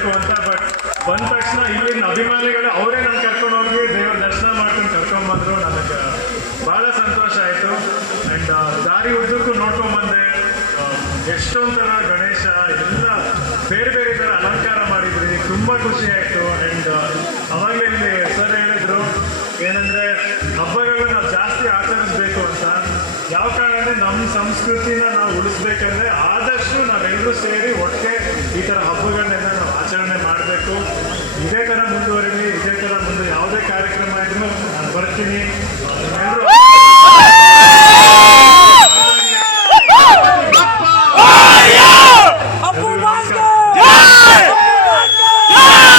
ಬರಬೇಕು ಅಂತ. ಬಟ್ ಬಂದ ತಕ್ಷಣ ಇಲ್ಲಿನ ಅಭಿಮಾನಿಗಳು ಅವರೇ ನಮ್ಗೆ ಕರ್ಕೊಂಡು ಹೋಗಿ ದೇವ್ರ ದರ್ಶನ ಮಾಡ್ಕೊಂಡು ಕರ್ಕೊಂಡ್ಬಂದ್ರು. ನನಗೆ ಭಾಳ ಸಂತೋಷ ಆಯಿತು. ಆ್ಯಂಡ್ ದಾರಿ ಉದ್ದಕ್ಕೂ ನೋಡ್ಕೊಂಬಂದೆ, ಎಷ್ಟೊಂದು ಥರ ಗಣೇಶ ಎಲ್ಲ ಬೇರೆ ಬೇರೆ ಥರ ಅಲಂಕಾರ ಮಾಡಿದ್ರಿ, ತುಂಬ ಖುಷಿ ಆಯಿತು. ಆ್ಯಂಡ್ ಅವಾಗಲೇ ಇಲ್ಲಿ ಸರ್ ಹೇಳಿದ್ರು ಏನಂದರೆ ಹಬ್ಬಗಳನ್ನ ನಾವು ಜಾಸ್ತಿ ಆಚರಿಸ್ಬೇಕು ಅಂತ. ಯಾವ ಕಾರಣ ಅಂದರೆ ನಮ್ಮ ಸಂಸ್ಕೃತಿನ ನಾವು ಉಳಿಸ್ಬೇಕಂದ್ರೆ ಆದಷ್ಟು ನಾವೆಲ್ಲರೂ ಸೇರಿ ಒಟ್ಟಿಗೆ ಈ ಥರ ಹಬ್ಬಗಳನ್ನೆಲ್ಲ ನಾವು ಆಚರಣೆ ಮಾಡಬೇಕು. ಇದೇ ಥರ ಮುಂದುವರಿಲಿ, ಇದೇ ಥರ ಮುಂದೆ ಯಾವುದೇ ಕಾರ್ಯಕ್ರಮ ಇದ್ರೂ ನಾನು ಬರ್ತೀನಿ.